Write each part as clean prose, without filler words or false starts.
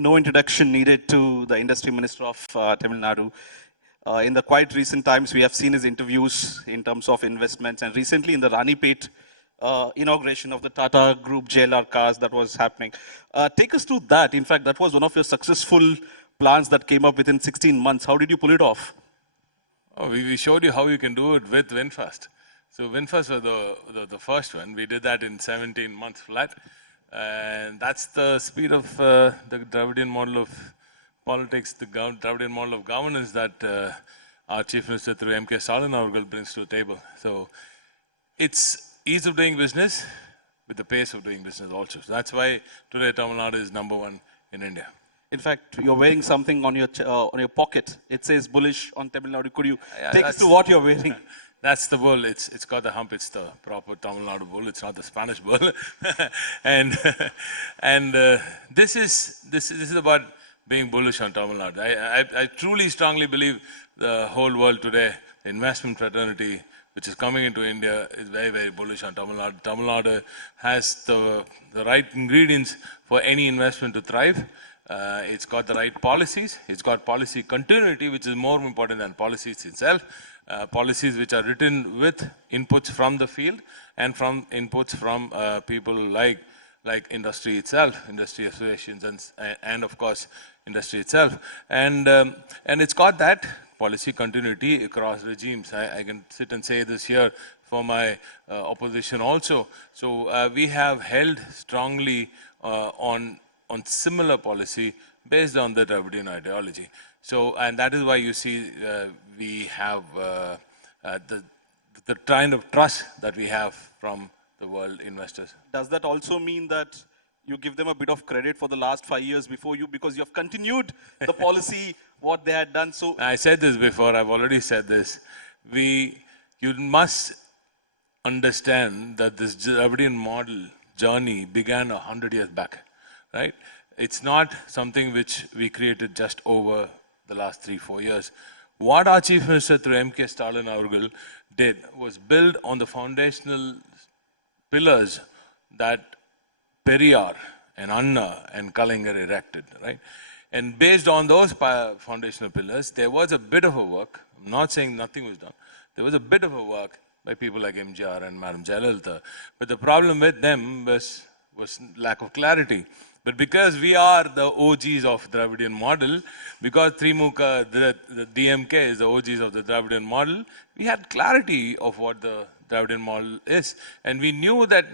No introduction needed to the Industry Minister of Tamil Nadu. In the quite recent times, we have seen his interviews in terms of investments, and recently in the Ranipet inauguration of the Tata Group JLR cars that was happening. Take us through that. In fact, that was one of your successful plans that came up within 16 months. How did you pull it off? Oh, we showed you how you can do it with VinFast. So VinFast was the first one. We did that in 17 months flat. And that's the speed of the Dravidian model of politics, the Dravidian model of governance that our Chief Minister through M.K. Stalin brings to the table. So it's ease of doing business with the pace of doing business also. So that's why today Tamil Nadu is #1 in India. In fact, you're wearing something on your pocket. It says bullish on Tamil Nadu. Could you take us to what you're wearing? That's the bull. It's got the hump. It's the proper Tamil Nadu bull. It's not the Spanish bull. and this is about being bullish on Tamil Nadu. I truly strongly believe the whole world today, the investment fraternity, which is coming into India, is very, very bullish on Tamil Nadu. Tamil Nadu has the right ingredients for any investment to thrive. It's got the right policies. It's got policy continuity, which is more important than policies itself. Policies which are written with inputs from the field and from inputs from people like industry itself, industry associations, and of course industry itself. And it's got that policy continuity across regimes. I can sit and say this here for my opposition also. So we have held strongly on similar policy based on the Dravidian ideology. So, and that is why you see we have the kind of trust that we have from the world investors. Does that also mean that you give them a bit of credit for the last 5 years before you, because you have continued the policy, what they had done? So I said this before, I've already said this. You must understand that this Dravidian model journey began 100 years back, right? It's not something which we created just over the last 3-4 years. What our Chief Minister through M.K. Stalin did was build on the foundational pillars that Periyar and Anna and Kalaignar erected, right? And based on those foundational pillars, there was a bit of a work. I'm not saying nothing was done. There was a bit of a work by people like MGR and Madam Jayalalitha. But the problem with them was lack of clarity. But because we are the OGs of Dravidian model, because Trimuka, the DMK is the OGs of the Dravidian model, we had clarity of what the Dravidian model is. And we knew that,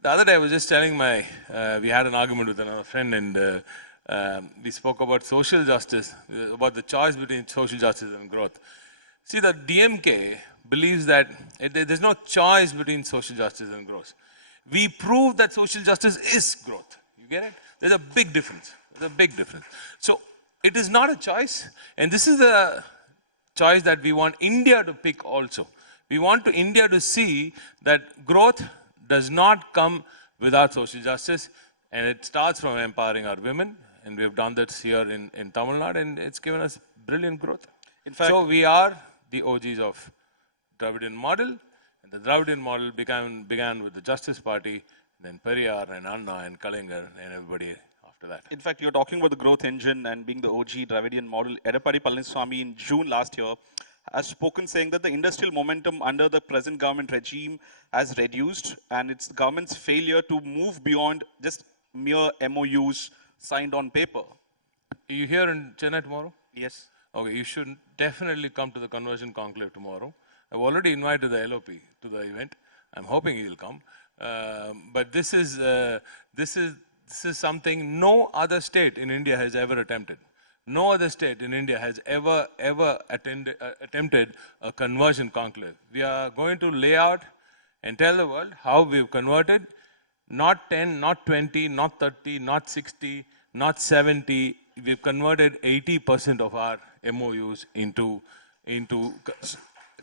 the other day I was just telling we had an argument with another friend, and we spoke about social justice, about the choice between social justice and growth. See, the DMK believes that there's no choice between social justice and growth. We prove that social justice is growth. Get it? There's a big difference. There's a big difference. So it is not a choice, and this is the choice that we want India to pick also. We want India to see that growth does not come without social justice, and it starts from empowering our women, and we've done that here in Tamil Nadu, and it's given us brilliant growth. In fact, so we are the OGs of Dravidian model, and the Dravidian model began with the Justice Party, then Periyar and Anna and Kalaignar and everybody after that. In fact, you're talking about the growth engine and being the OG Dravidian model. Edappadi Palaniswamy in June last year has spoken saying that the industrial momentum under the present government regime has reduced, and it's the government's failure to move beyond just mere MOUs signed on paper. Are you here in Chennai tomorrow? Yes. Okay, you should definitely come to the conversion conclave tomorrow. I've already invited the LOP to the event. I'm hoping he will come. But this is something no other state in India has ever attempted. No other state in India has ever attempted a conversion conclave. We are going to lay out and tell the world how we've converted not 10, not 20, not 30, not 60, not 70. We've converted 80% of our MOUs into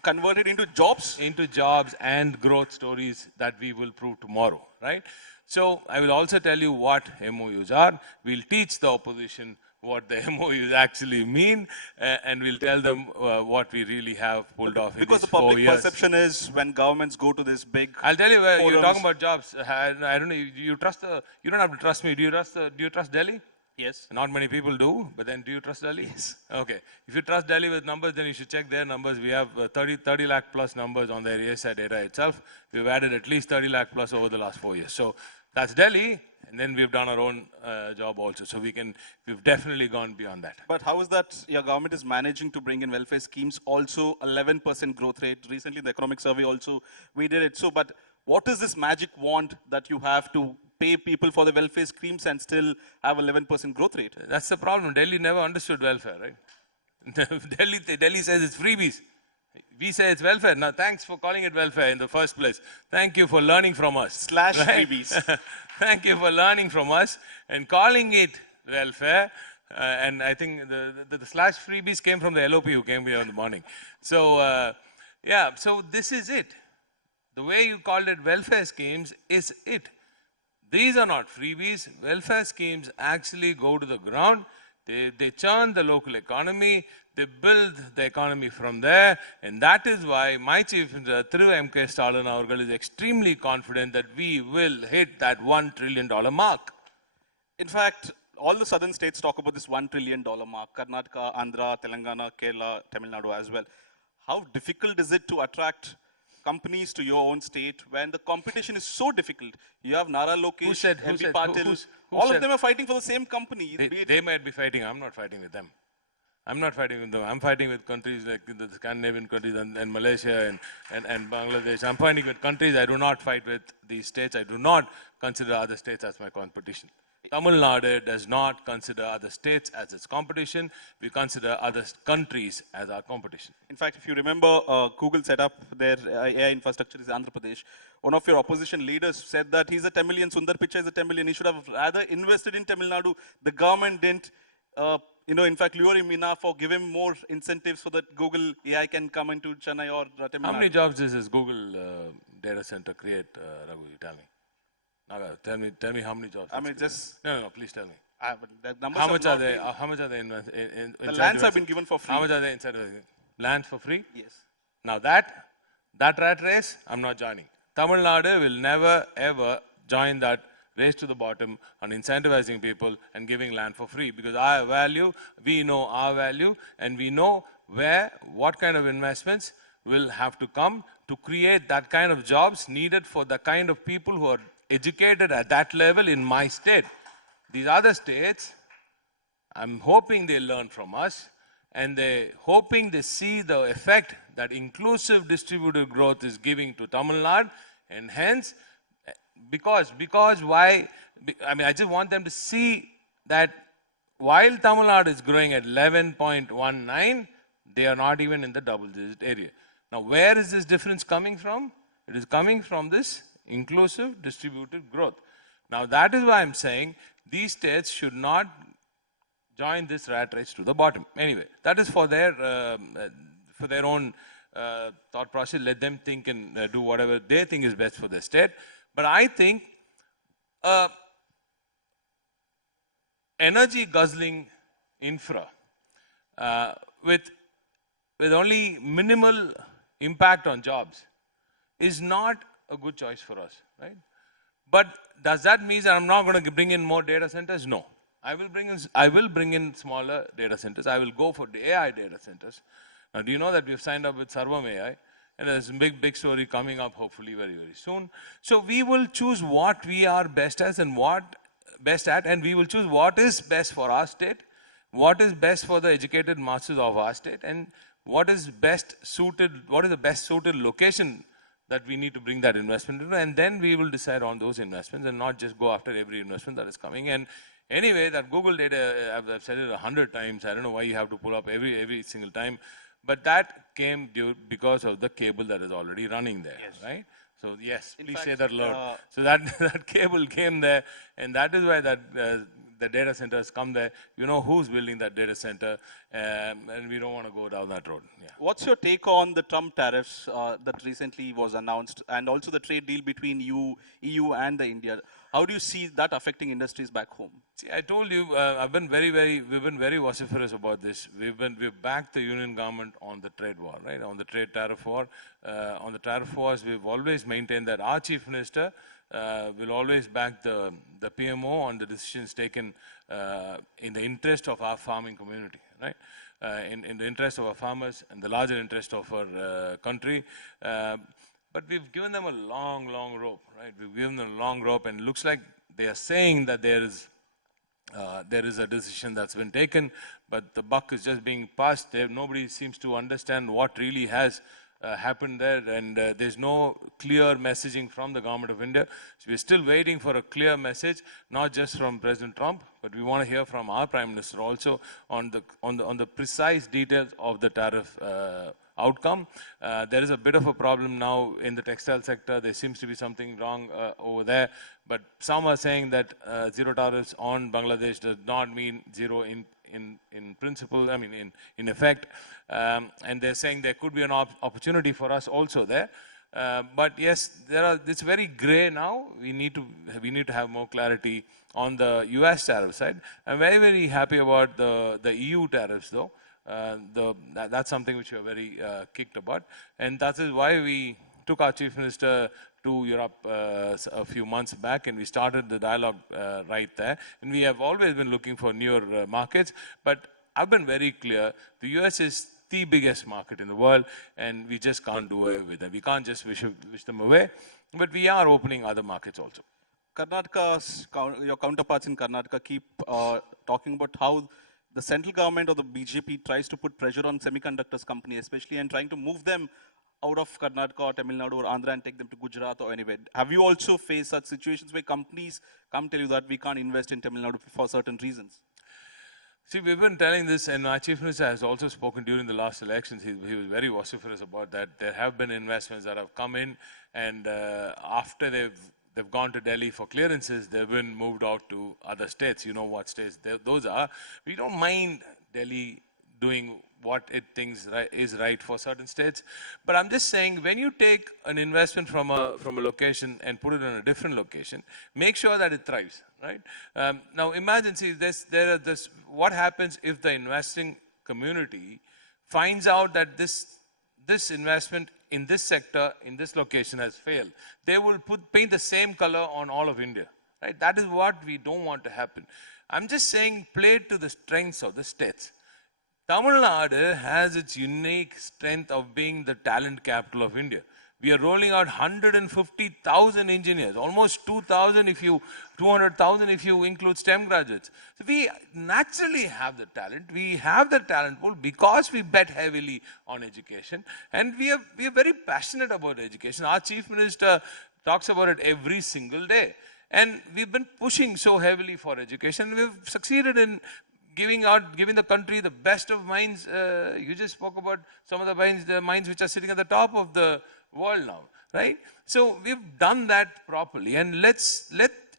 converted into jobs? Into jobs and growth stories that we will prove tomorrow, right? So I will also tell you what MOUs are. We'll teach the opposition what the MOUs actually mean, and we'll tell them what we really have pulled off in because these the 4 public years. perception is when governments go to this big I'll tell you, forums, you're talking about jobs. I don't know. You don't have to trust me. Do you trust Delhi? Yes. Not many people do, but then do you trust Delhi? Yes. Okay. If you trust Delhi with numbers, then you should check their numbers. We have 30 lakh plus numbers on their ESI data itself. We've added at least 30 lakh plus over the last 4 years. So that's Delhi, and then we've done our own job also. So we've definitely gone beyond that. But how is that your government is managing to bring in welfare schemes, also 11% growth rate? Recently, the economic survey also, we did it. So, but what is this magic wand that you have to pay people for the welfare schemes and still have 11% growth rate? That's the problem. Delhi never understood welfare, right? Delhi says it's freebies. We say it's welfare. Now, thanks for calling it welfare in the first place. Thank you for learning from us. Slash right? freebies. Thank you for learning from us and calling it welfare. And I think the slash freebies came from the LOP who came here in the morning. So, yeah, so this is it. The way you called it welfare schemes is it. These are not freebies. Welfare schemes actually go to the ground. They churn the local economy. They build the economy from there. And that is why my chief minister, through M.K. Stalin, is extremely confident that we will hit that $1 trillion mark. In fact, all the southern states talk about this $1 trillion mark. Karnataka, Andhra, Telangana, Kerala, Tamil Nadu as well. How difficult is it to attract companies to your own state when the competition is so difficult? You have Nara Lokesh, MP Patil, all of them are fighting for the same company. They might be fighting. I'm not fighting with them. I'm not fighting with them. I'm fighting with countries like the Scandinavian countries and Malaysia and Bangladesh. I'm fighting with countries. I do not fight with these states. I do not consider other states as my competition. Tamil Nadu does not consider other states as its competition. We consider other countries as our competition. In fact, if you remember, Google set up their AI infrastructure in Andhra Pradesh. One of your opposition leaders said that he's a Tamilian, Sundar Pichai is a Tamilian. He should have rather invested in Tamil Nadu. The government didn't, in fact, lure him enough or give him more incentives so that Google AI can come into Chennai or Tamil Nadu. How many jobs does this Google data center create, Raghu? You tell me. Tell me how many jobs. I mean, just no, please tell me. How much are they? How much are they in the lands have been given for free. How much are they incentivizing? Lands for free? Yes. Now that rat race, I'm not joining. Tamil Nadu will never ever join that race to the bottom on incentivizing people and giving land for free, because our value, we know our value, and we know what kind of investments will have to come to create that kind of jobs needed for the kind of people who are educated at that level in my state. These other states, I'm hoping they learn from us, and they're hoping they see the effect that inclusive distributive growth is giving to Tamil Nadu, and hence, because why, I mean, I just want them to see that while Tamil Nadu is growing at 11.19, they are not even in the double-digit area. Now, where is this difference coming from? It is coming from this inclusive distributed growth. Now, that is why I'm saying these states should not join this rat race to the bottom. Anyway, that is for their own thought process. Let them think and do whatever they think is best for their state. But I think energy guzzling infra with only minimal impact on jobs is not a good choice for us, right? But does that mean that I'm not going to bring in more data centers? No. I will bring in smaller data centers. I will go for the AI data centers. Now, do you know that we've signed up with Sarvam AI? And there's a big story coming up, hopefully very soon. So we will choose what we are best at, and we will choose what is best for our state, what is best for the educated masses of our state, and what is the best suited location that we need to bring that investment into, and then we will decide on those investments and not just go after every investment that is coming. And anyway, that Google data, I've said it 100 times. I don't know why you have to pull up every single time, but that came because of the cable that is already running there, yes. Right? So yes, please say that loud. So that cable came there, and that is why the data centers come there. You know who's building that data center, and we don't want to go down that road. Yeah. What's your take on the Trump tariffs that recently was announced, and also the trade deal between EU and India? How do you see that affecting industries back home? See, I told you, we've been very vociferous about this. We've backed the union government on the trade war, right? On the trade tariff war. On the tariff wars, we've always maintained that our chief minister will always back the PMO on the decisions taken in the interest of our farming community, right? In the interest of our farmers and the larger interest of our country. But we've given them a long, long rope, right? We've given them a long rope, and it looks like they are saying that there is a decision that's been taken, but the buck is just being passed. Nobody seems to understand what really has happened there, and there's no clear messaging from the government of India. So we're still waiting for a clear message, not just from President Trump, but we want to hear from our Prime Minister also on the precise details of the tariff outcome. There is a bit of a problem now in the textile sector. There seems to be something wrong over there, but some are saying that zero tariffs on Bangladesh does not mean zero in principle, I mean in effect, and they're saying there could be an opportunity for us also there. But yes, it's very gray now. We need to have more clarity on the US tariff side. I'm very, very happy about the EU tariffs though. That's something which we are very kicked about, and that is why we took our Chief Minister to Europe a few months back, and we started the dialogue right there. And we have always been looking for newer markets, but I've been very clear, the US is the biggest market in the world, and we just can't do away with them. We can't just wish them away, but we are opening other markets also. Karnataka's, your counterparts in Karnataka keep talking about how the central government or the BJP tries to put pressure on semiconductors companies, especially, and trying to move them out of Karnataka or Tamil Nadu or Andhra and take them to Gujarat or anywhere. Have you also faced such situations where companies come tell you that we can't invest in Tamil Nadu for certain reasons? See, we've been telling this, and our Chief Minister has also spoken during the last elections. He was very vociferous about that. There have been investments that have come in, and after they've gone to Delhi for clearances, they've been moved out to other states. You know what states those are. We don't mind Delhi doing what it thinks is right for certain states. But I'm just saying, when you take an investment from a location and put it in a different location, make sure that it thrives, right? Now imagine, see, what happens if the investing community finds out that this investment in this sector, in this location has failed. They will paint the same color on all of India, right? That is what we don't want to happen. I'm just saying, play to the strengths of the states. Tamil Nadu has its unique strength of being the talent capital of India. We are rolling out 150,000 engineers, almost 200,000 if you include STEM graduates. So we naturally have the talent. We have the talent pool because we bet heavily on education, and we are very passionate about education. Our Chief Minister talks about it every single day, and we've been pushing so heavily for education. We've succeeded in giving the country the best of minds. You just spoke about some of the minds which are sitting at the top of the world now, right? So we've done that properly, and let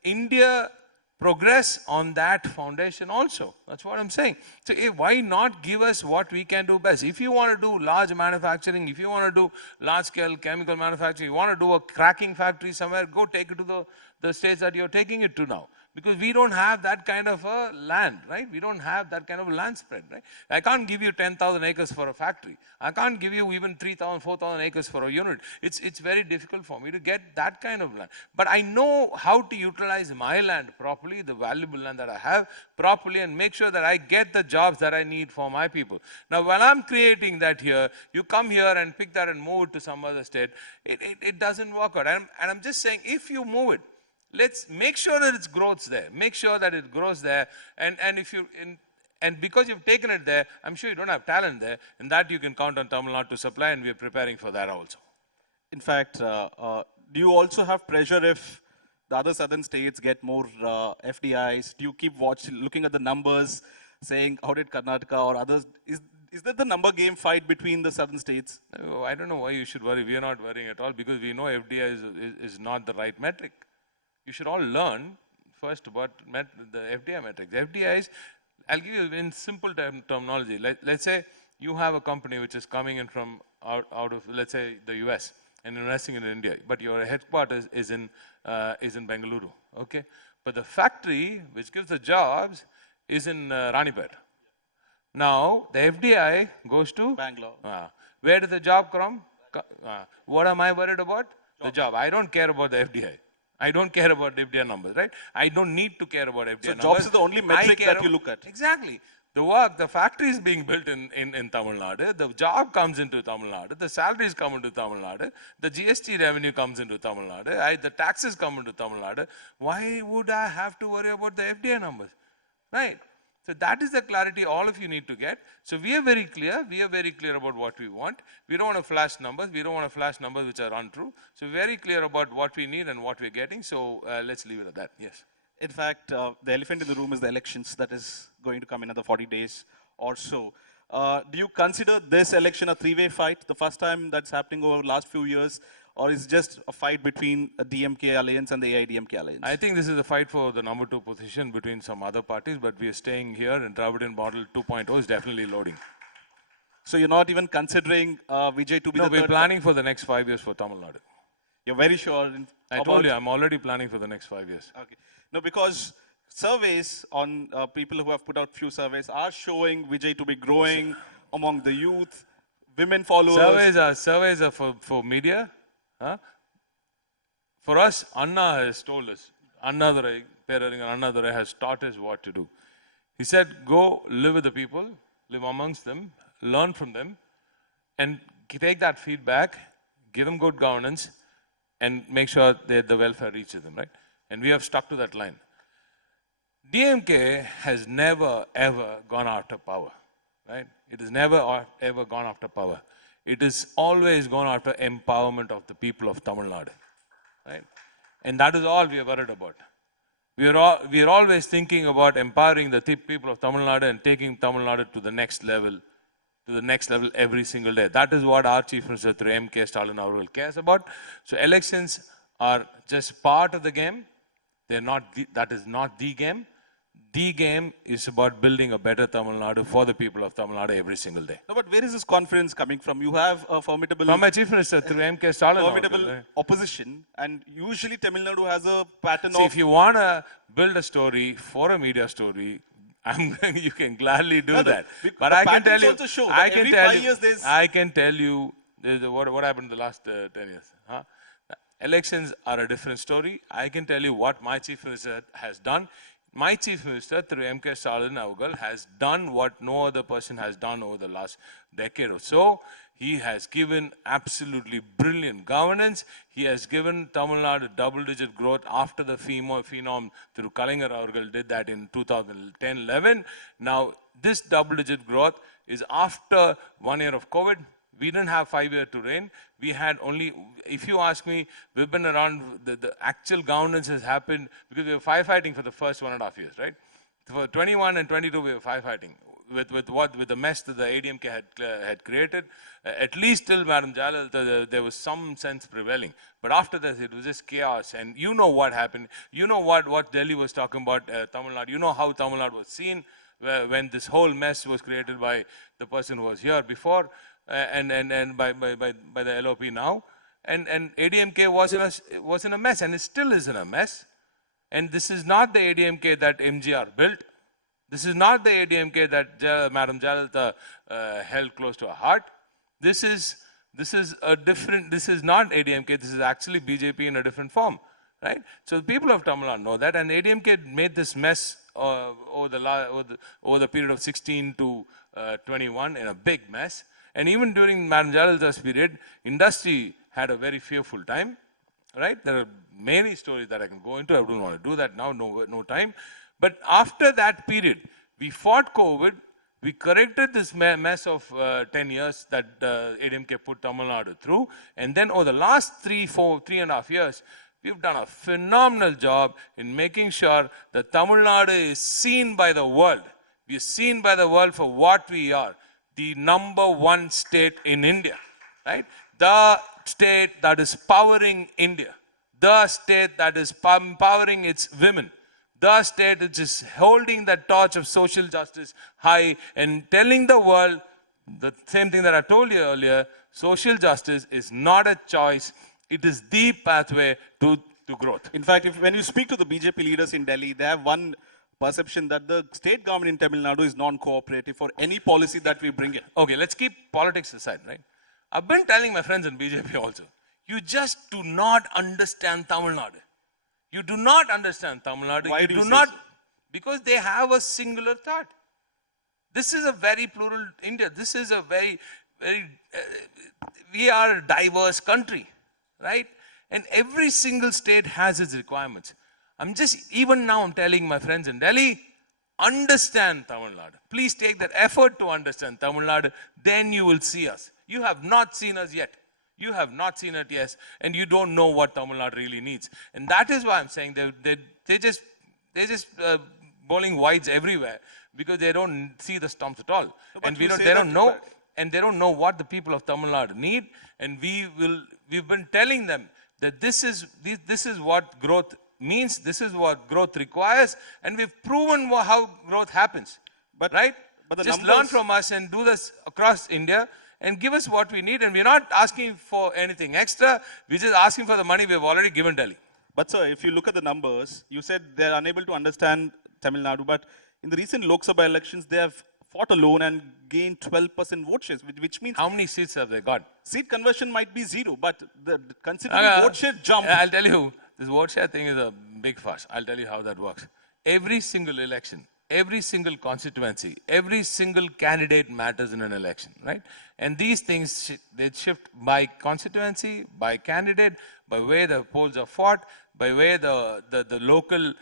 India progress on that foundation also. That's what I'm saying. So why not give us what we can do best? If you want to do large manufacturing, if you want to do large scale chemical manufacturing, you want to do a cracking factory somewhere, go take it to the states that you're taking it to now. Because we don't have that kind of a land, right? We don't have that kind of a land spread, right? I can't give you 10,000 acres for a factory. I can't give you even 3,000, 4,000 acres for a unit. It's very difficult for me to get that kind of land. But I know how to utilize my land properly, the valuable land that I have properly, and make sure that I get the jobs that I need for my people. Now, while I'm creating that here, you come here and pick that and move it to some other state. It doesn't work out. And I'm just saying, if you move it, let's make sure that it grows there. Make sure that it grows there. And because you've taken it there, I'm sure you don't have talent there, and that you can count on Tamil Nadu to supply, and we are preparing for that also. In fact, do you also have pressure if the other southern states get more FDIs? Do you keep looking at the numbers, saying, how did Karnataka or others? Is that the number game fight between the southern states? No, I don't know why you should worry. We are not worrying at all, because we know FDI is not the right metric. You should all learn first about the FDI metrics. The FDIs, I'll give you in simple terminology. Let's say you have a company which is coming in from out of, let's say, the US and investing in India, but your headquarters is in Bengaluru, okay? But the factory which gives the jobs is in Ranipet. Now, the FDI goes to Bangalore. Where does the job come? What am I worried about? The job. I don't care about the FDI. I don't care about FDI numbers, right? I don't need to care about FDI numbers. So jobs is the only metric that you look at. Exactly. The work, the factory is being built in Tamil Nadu. The job comes into Tamil Nadu. The salaries come into Tamil Nadu. The GST revenue comes into Tamil Nadu. The taxes come into Tamil Nadu. Why would I have to worry about the FDI numbers? Right? So that is the clarity all of you need to get. So we are very clear. We are very clear about what we want. We don't want to flash numbers. We don't want to flash numbers which are untrue. So we're very clear about what we need and what we're getting. So let's leave it at that. Yes. In fact, the elephant in the room is the elections that is going to come in another 40 days or so. Do you consider this election a three-way fight, the first time that's happening over the last few years, or is it just a fight between a DMK alliance and the AIDMK alliance? I think this is a fight for the number 2 position between some other parties, but we are staying here, and Dravidian model 2.0 is definitely loading. So you're not even considering Vijay to be the third? No, we're planning for the next 5 years for Tamil Nadu. You're very sure? I told you, I'm already planning for the next 5 years. Okay. No, because surveys on people who have put out few surveys are showing Vijay to be growing among the youth, women followers. Surveys are for media. Huh? For us, Anna has told us, Anna Durai has taught us what to do. He said, go live with the people, live amongst them, learn from them, and take that feedback, give them good governance, and make sure that the welfare reaches them, right? And we have stuck to that line. DMK has never, ever gone after power, right? It has never, ever gone after power. It has always gone after empowerment of the people of Tamil Nadu, right? And that is all we are worried about. We are always thinking about empowering the people of Tamil Nadu and taking Tamil Nadu to the next level every single day. That is what our Chief Minister through M.K. Stalin cares about. So elections are just part of the game. That is not the game. The game is about building a better Tamil Nadu for the people of Tamil Nadu every single day. No, but where is this confidence coming from? You have a formidable... From my Chief Minister through M.K. Stalin. Formidable opposition, and usually Tamil Nadu has a pattern of... if you want to build a story for a media story, you can gladly do that. But I can tell you... also show that every 5 years there's... I can tell you what happened in the last 10 years. Huh? Elections are a different story. I can tell you what my Chief Minister has done. My Chief Minister, through M.K. Stalin has done what no other person has done over the last decade or so. He has given absolutely brilliant governance. He has given Tamil Nadu double-digit growth after the phenom through Kalaignar Avargal did that in 2010-11. Now, this double-digit growth is after 1 year of COVID. We didn't have 5 years to reign. We had only, if you ask me, we've been around, the actual governance has happened because we were firefighting for the first 1.5 years, right? For 21 and 22, we were firefighting with the mess that the ADMK had created. At least till Madam Jayalalitha, there was some sense prevailing. But after this, it was just chaos. And you know what happened. You know what Delhi was talking about, Tamil Nadu. You know how Tamil Nadu was seen when this whole mess was created by the person who was here before. And by the LOP now, and ADMK was in a mess, and it still is in a mess. And this is not the ADMK that MGR built. This is not the ADMK that Madam Jayalalitha held close to her heart. This is a different. This is not ADMK. This is actually BJP in a different form, right? So the people of Tamil Nadu know that, and ADMK made this mess over the period of 16 to 21 in a big mess. And even during Madam Jayalalitha's period, industry had a very fearful time, right? There are many stories that I can go into. I don't want to do that now, no time. But after that period, we fought COVID. We corrected this mess of 10 years that ADMK put Tamil Nadu through. And then over the last 3.5 years, we've done a phenomenal job in making sure that Tamil Nadu is seen by the world. We are seen by the world for what we are. The #1 state in India, right? The state that is powering India. The state that is empowering its women. The state which is holding the torch of social justice high and telling the world the same thing that I told you earlier. Social justice is not a choice. It is the pathway to growth. In fact, when you speak to the BJP leaders in Delhi, they have one perception that the state government in Tamil Nadu is non-cooperative for any policy that we bring in. Okay, let's keep politics aside, right? I've been telling my friends in BJP also, you just do not understand Tamil Nadu. You do not understand Tamil Nadu. Why You do you do say not, so? because they have a singular thought. This is a very plural India. This is a we are a diverse country, right? And every single state has its requirements. Even now I'm telling my friends in Delhi, understand Tamil Nadu. Please take that effort to understand Tamil Nadu, then you will see us. You have not seen us yet. You have not seen it yet, and you don't know what Tamil Nadu really needs. And that is why I'm saying they're just bowling wides everywhere because they don't see the stumps at all. No, And they don't know, and they don't know what the people of Tamil Nadu need. And we've been telling them that this is what growth means, this is what growth requires, and we've proven how growth happens. Right? But the just numbers... learn from us and do this across India and give us what we need. And we're not asking for anything extra. We're just asking for the money we've already given Delhi. But sir, if you look at the numbers, you said they're unable to understand Tamil Nadu, but in the recent Lok Sabha elections, they have fought alone and gained 12% vote shares, which means... How many seats have they got? Seat conversion might be 0, but the considering vote share jump... I'll tell you, this vote share thing is a big fuss. I'll tell you how that works. Every single election, every single constituency, every single candidate matters in an election, right? And these things, they shift by constituency, by candidate, by way the polls are fought, by way the local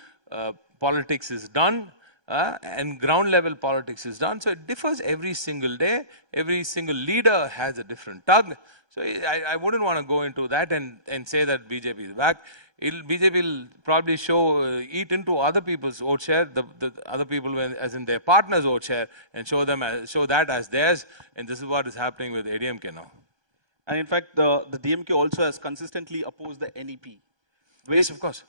politics is done, and ground level politics is done. So it differs every single day. Every single leader has a different tug. So I wouldn't want to go into that and say that BJP is back. BJP will probably eat into other people's vote share, the other people as in their partners' vote share, and show that as theirs. And this is what is happening with ADMK now. And in fact, the DMK also has consistently opposed the NEP. Yes, of course.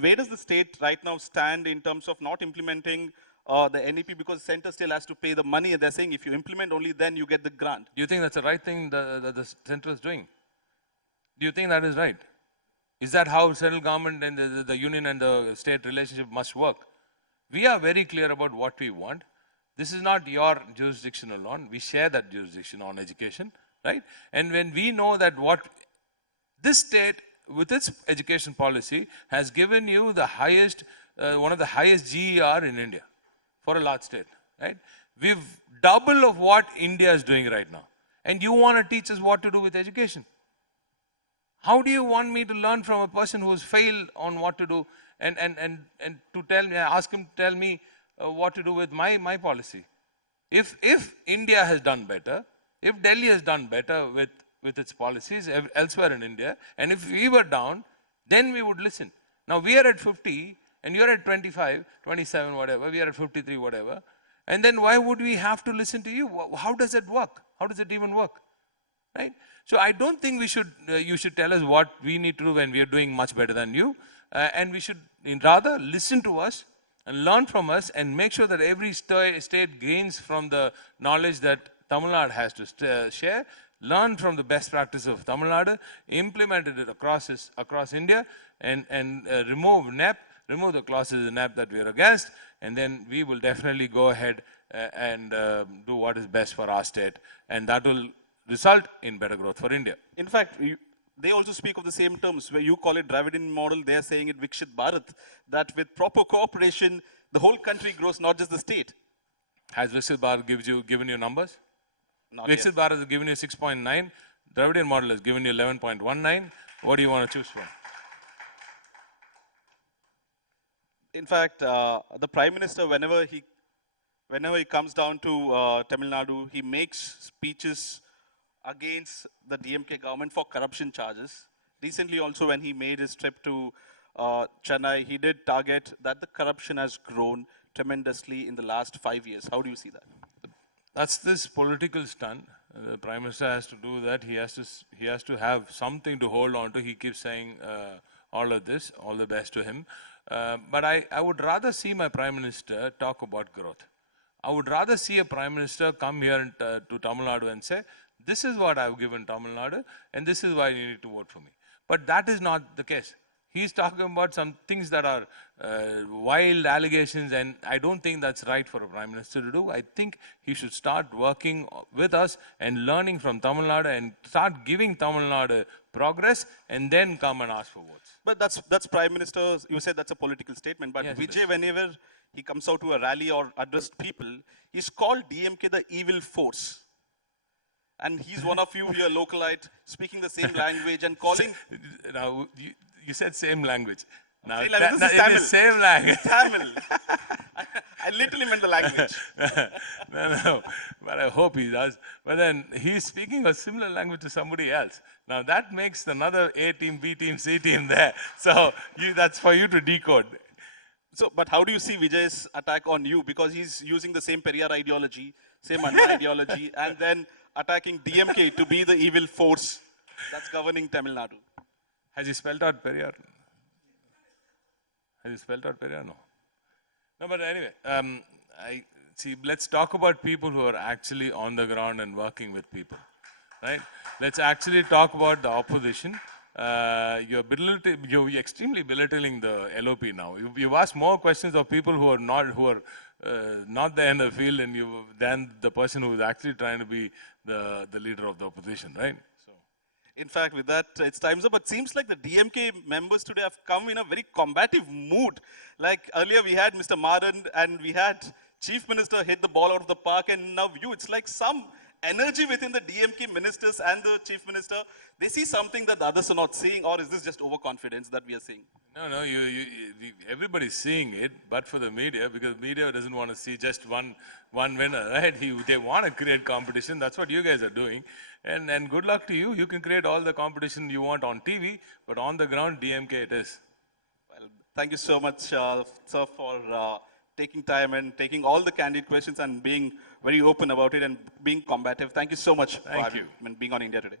Where does the state right now stand in terms of not implementing the NEP, because center still has to pay the money, and they're saying if you implement only then you get the grant. Do you think that's the right thing that the center is doing? Do you think that is right? Is that how central government and the union and the state relationship must work? We are very clear about what we want. This is not your jurisdiction alone. We share that jurisdiction on education, right? And when we know that this state, with its education policy, has given you the highest, one of the highest GER in India for a large state, right? We've double of what India is doing right now. And you want to teach us what to do with education. How do you want me to learn from a person who's failed on what to do and to tell me, ask him to tell me what to do with my policy? If India has done better, if Delhi has done better with its policies elsewhere in India, and if we were down, then we would listen. Now we are at 50, and you're at 25, 27, whatever, we are at 53, whatever. And then why would we have to listen to you? How does it work? How does it even work? Right? So I don't think you should tell us what we need to do when we are doing much better than you. And we should rather listen to us and learn from us and make sure that every state gains from the knowledge that Tamil Nadu has to share, learn from the best practice of Tamil Nadu, implemented it across India, and remove NEP, remove the clauses in NEP that we are against, and then we will definitely go ahead and do what is best for our state, and that will result in better growth for India. In fact, they also speak of the same terms, where you call it Dravidian model, they're saying it Vikshit Bharat, that with proper cooperation, the whole country grows, not just the state. Has Vikshit Bharat given you numbers? Not Vikshit yet. Bharat has given you 6.9. Dravidian model has given you 11.19. What do you want to choose from? In fact, the Prime Minister, whenever he comes down to Tamil Nadu, he makes speeches against the DMK government for corruption charges. Recently also, when he made his trip to Chennai, he did target that the corruption has grown tremendously in the last 5 years. How do you see that? That's this political stunt. The Prime Minister has to do that. He has to have something to hold on to. He keeps saying all of this, all the best to him. But I would rather see my Prime Minister talk about growth. I would rather see a Prime Minister come here to Tamil Nadu and say, this is what I've given Tamil Nadu, and this is why you need to vote for me. But that is not the case. He's talking about some things that are wild allegations, and I don't think that's right for a Prime Minister to do. I think he should start working with us and learning from Tamil Nadu and start giving Tamil Nadu progress and then come and ask for votes. But that's Prime Minister, you said that's a political statement, but Yes, Vijay, whenever he comes out to a rally or addressed people, he's called DMK the evil force. And he's one of you here, localite, speaking the same language and calling... Now, you said same language. Now, same language. This is it Tamil. is same language. Tamil. I literally meant the language. No, but I hope he does. But then he's speaking a similar language to somebody else. Now that makes another A team, B team, C team there. So that's for you to decode. So, but how do you see Vijay's attack on you? Because he's using the same Periyar ideology, same Anna ideology, and then attacking DMK to be the evil force that's governing Tamil Nadu. Has he spelled out Periyar? Has he spelled out Periyar? No. No, but anyway, let's talk about people who are actually on the ground and working with people, right? Let's actually talk about the opposition. You're extremely belittling the LOP now. You've asked more questions of people who are not there in the field than the person who is actually trying to be the leader of the opposition, right? So, in fact, with that, it's time's up. But seems like the DMK members today have come in a very combative mood. Like earlier, we had Mr. Maran and we had Chief Minister hit the ball out of the park, and now it's like some energy within the DMK ministers and the Chief Minister. They see something that the others are not seeing, or is this just overconfidence that we are seeing? No, everybody's seeing it, but for the media, because media doesn't want to see just one winner, right? They want to create competition. That's what you guys are doing. And good luck to you. You can create all the competition you want on TV, but on the ground, DMK it is. Well, thank you so much, sir, for taking time and taking all the candid questions and being very open about it and being combative. Thank you so much Thank you. being on India Today.